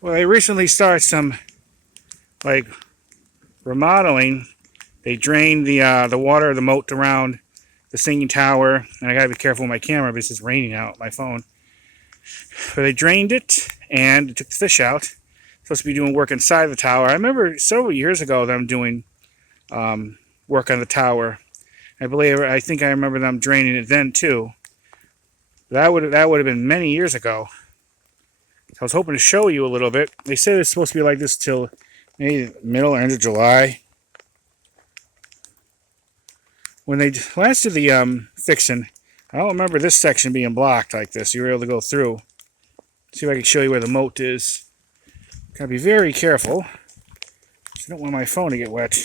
Well, they recently started some like remodeling. They drained the water of the moat around the singing tower, and I gotta be careful with my camera because it's raining out my phone. But they drained it and took the fish out. Supposed to be doing work inside the tower. I remember several years ago them doing work on the tower. I think I remember them draining it then too. That would have been many years ago. So I was hoping to show you a little bit. They said it's supposed to be like this till maybe middle or end of July. When they last did the fixing, I don't remember this section being blocked like this. You were able to go through. See if I can show you where the moat is. Gotta be very careful. I don't want my phone to get wet.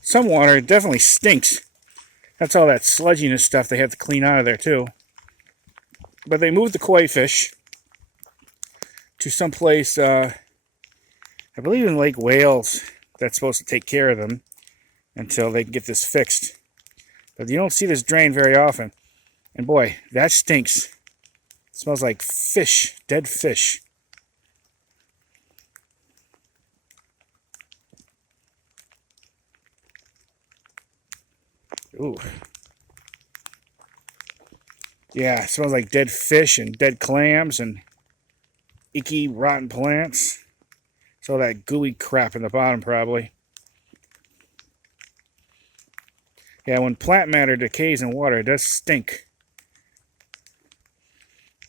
Some water definitely stinks. That's all that sludginess stuff they have to clean out of there too. But they moved the koi fish to someplace, I believe in Lake Wales, that's supposed to take care of them until they can get this fixed. But you don't see this drain very often. And boy, that stinks. It smells like fish, dead fish. Ooh. Yeah, it smells like dead fish and dead clams and icky, rotten plants. It's all that gooey crap in the bottom, probably. Yeah, when plant matter decays in water, it does stink.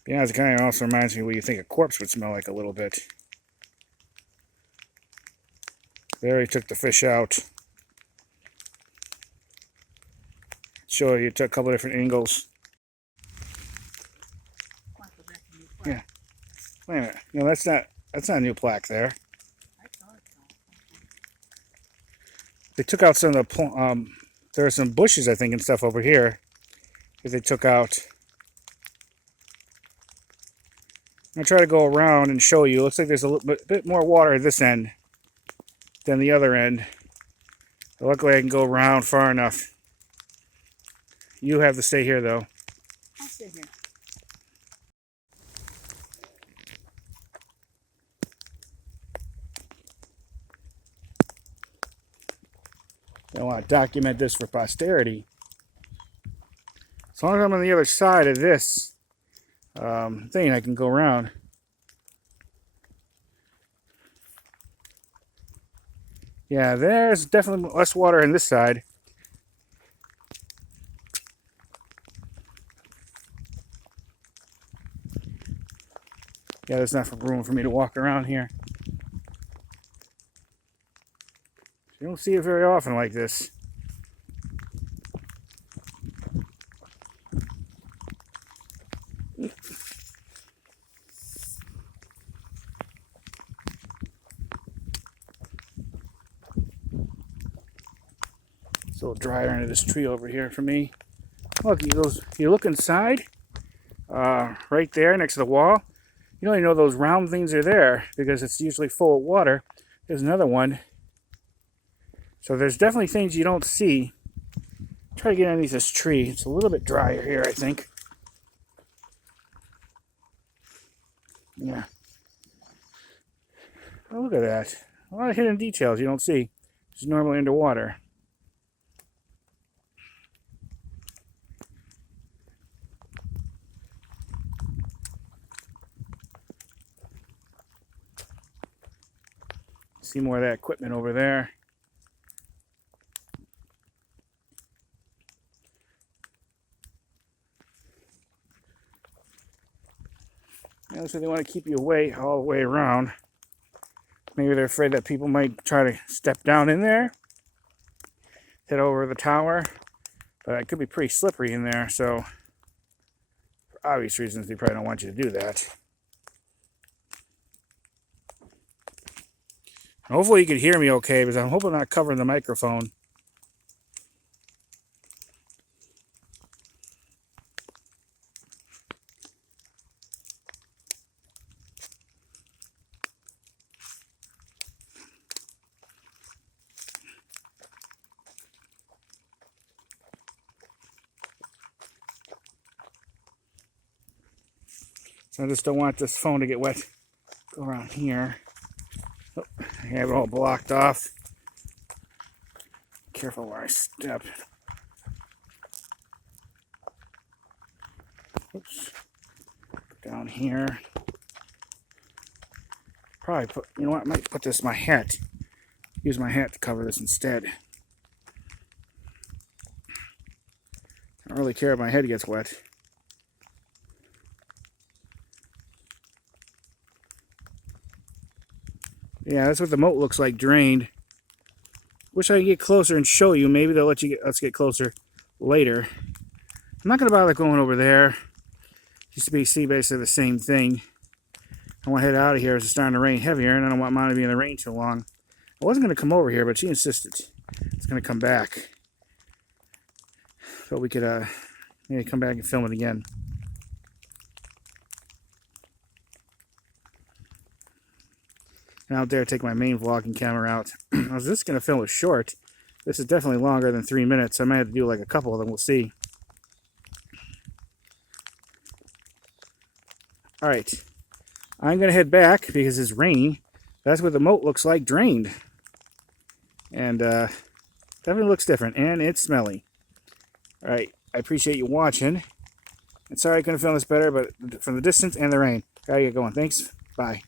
Yeah, it kind of also reminds me of what you think a corpse would smell like a little bit. There he took the fish out. Show you, took a couple different angles. Yeah. Wait a minute. No, that's not a new plaque there. They took out some of the there are some bushes, I think, and stuff over here that they took out. I'm gonna try to go around and show you. It looks like there's a little bit more water at this end than the other end. But luckily, I can go around far enough. You have to stay here, though. I'll stay here. I want to document this for posterity. As long as I'm on the other side of this thing, I can go around. Yeah, there's definitely less water on this side. Yeah, there's not room for me to walk around here. You don't see it very often like this. It's a little drier under this tree over here for me. Look, you look inside, right there next to the wall. You don't even know those round things are there because it's usually full of water. There's another one. So there's definitely things you don't see. Try to get underneath this tree. It's a little bit drier here, I think. Yeah. Oh, look at that. A lot of hidden details you don't see. It's normally underwater. See more of that equipment over there. So they want to keep you away all the way around. Maybe they're afraid that people might try to step down in there, head over the tower, but it could be pretty slippery in there, so for obvious reasons they probably don't want you to do that. Hopefully you can hear me okay, because I'm hoping I'm not covering the microphone. So I just don't want this phone to get wet. Go around here. Oh, I have it all blocked off. Careful where I step. Oops. Down here. Probably put, you know what, I might put this in my hat. Use my hat to cover this instead. I don't really care if my head gets wet. Yeah, that's what the moat looks like drained. Wish I could get closer and show you. Maybe they'll let you let's get closer later. I'm not going to bother going over there. Used to see basically the same thing. I want to head out of here. It's starting to rain heavier, and I don't want mine to be in the rain too long. I wasn't going to come over here, but she insisted it's going to come back. So we could maybe come back and film it again. And out there, take my main vlogging camera out. I was just going to film it short. This is definitely longer than 3 minutes. I might have to do like a couple of them. We'll see. All right. I'm going to head back because it's raining. That's what the moat looks like drained. And definitely looks different. And it's smelly. All right. I appreciate you watching. And sorry I couldn't film this better, but from the distance and the rain. Gotta get going. Thanks. Bye.